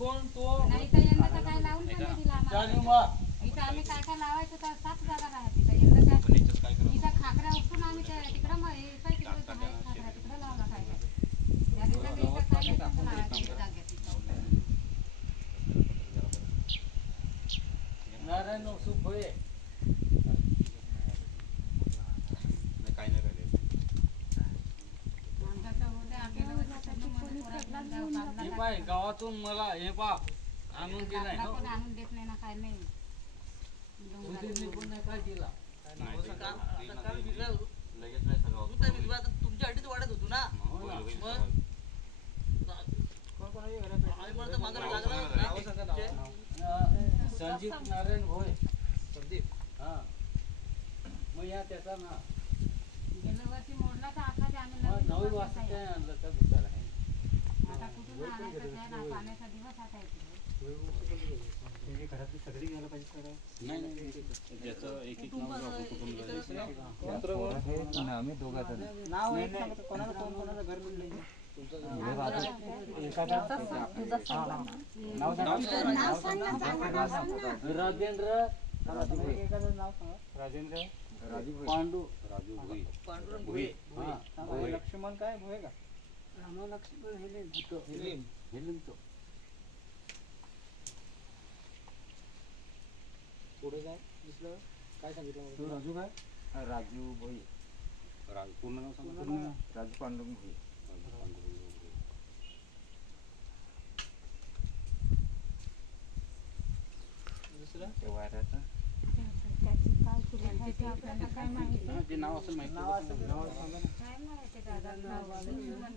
कोण तो? नाही तर काय लावून पण नाही दिला जाणीव आम्हाला मा इथं आम्ही काय काय लावायचं तर सात जागा राहते तर यंदा काय इथं खाकऱ्या उपटून आम्ही त्या तिकडं मग हे तिकडं बाहेर खाकऱ्या तिकडं लावला काय? काय त्या दिवसात इथं काय नाही तसं लावायचं इथं जागेत. नारायण सुख होय आमच्या तर होते आम्ही हे पाय गावातून मला हे पा आणून ना. पण आणून देत नाही ना काय नाही. सुधीरने पण नाही काय दिला तुमच्या अडीच वाढत होतो ना. हो ना. आणि मला तर मागं लागलं अं, संजीत नारायण भोय. हा. मग या त्याचा ना. गेल्या वर्षी मोडला तर आता ते आम्ही मग नवीन वाजता काय. आणलं तर? घरातली सगळी घ्यायला पाहिजे आम्ही दोघा नाव कोणाला कोण कोणाचं घर मिळलं राजेंद्र एखादं नाव सांगा राजेंद्र पांडू राजू भुई पांडुरंग भुये हा तो पुढे काय दुसरं काय सांगितलं राजू काय राजू भोई राजू पूर्ण नाव सांगा पूर्ण राजू पांडुरंग भोई. दुसरं ते हा, ते नाव असेल माहिती नाव असं नाव सांगा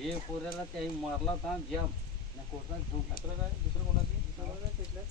हे पोऱ्याला त्याही मारला होता ना कोर्टात घेऊन दुसरं कोणाचं? दुसरं कोणाचं?